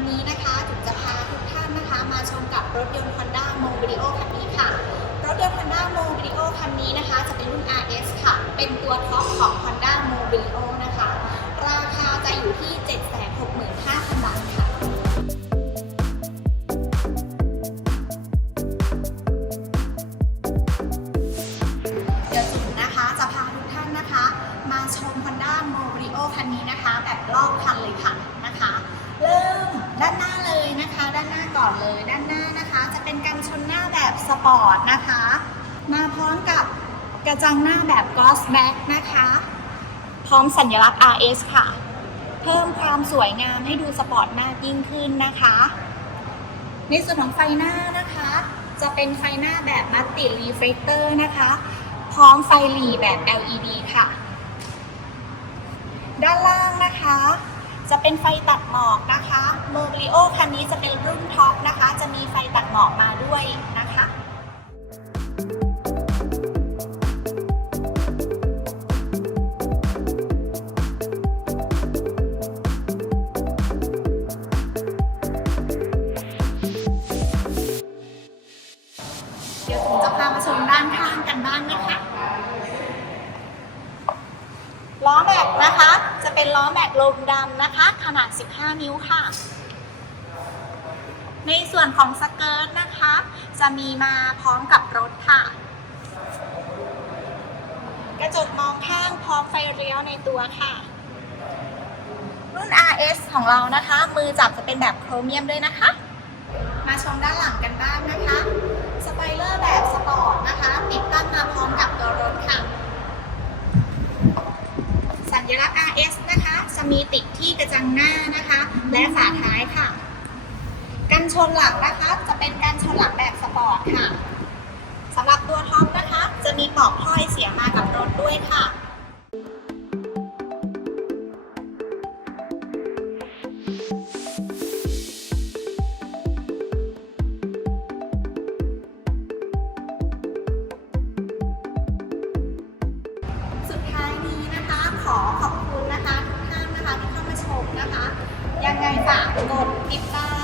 วันนี้นะคะจุ๋มจะพาทุกท่านนะคะมาชมกับรถยนต์ Honda m o v i d i o คันนี้ค่ะ รถยนต์ Honda m o v i d i o คันนี้นะคะ จะเป็นรุ่น RS ค่ะ เป็นตัวท็อปของ Honda m o v i d i o นะคะ ราคาจะอยู่ที่ 765,000 บาทค่ะเดี๋ยวจุ๋มนะคะจะพาทุกท่านนะคะ มาชม Honda m o b r i o คันนี้นะคะ แบบรอบคันเลยค่ะ ด้านหน้าเลยนะคะ ด้านหน้าก่อนเลยด้านหน้านะคะ จะเป็นการชนหน้าแบบสปอร์ตนะคะ มาพร้อมกับกระจังหน้าแบบ Gloss Black นะคะ พร้อมสัญลักษณ์ RS ค่ะ เพิ่มความสวยงามให้ดูสปอร์ตมากยิ่งขึ้นนะคะ ในส่วนของไฟหน้านะคะ จะเป็นไฟหน้าแบบมัลติรีเฟลเตอร์นะคะ พร้อมไฟหลีแบบ LED ค่ะ ด้านล่างนะคะ จะเป็นไฟตัดหมอกนะคะโมบิโอคันนี้จะเป็นรุ่นท็อปนะคะ จะมีไฟตัดหมอกมาด้วยนะคะเดี๋ยวผมจะพามาชมด้านข้างกันบ้างนะคะ ล้อแม็กนะคะ จะ เป็นล้อแม็กลมดำนะคะ ขนาด 15 นิ้วค่ะ ในส่วนของสเกิร์ตนะคะ จะมีมาพร้อมกับรถค่ะ กระจกมองข้างพร้อมไฟเลี้ยวในตัวค่ะ รุ่น RS ของเรานะคะ มือจับจะเป็นแบบโครเมียมด้วยนะคะ มาชมด้านหลังกันบ้างนะคะ สไปเลอร์แบบสปอร์ตนะคะ ติดตั้งมาพร้อมกับตัวรถค่ะ สัญลักษณ์ RS นะคะ จะ มีติดที่กระจังหน้านะคะ และฝาท้ายค่ะ กันชนหลังนะคะ จะเป็นการชนหลังแบบสปอร์ตค่ะสำหรับตัวท็อปนะคะ จะมีปลอกห้อยเสียมากับรถด้วยค่ะ กดติดตาม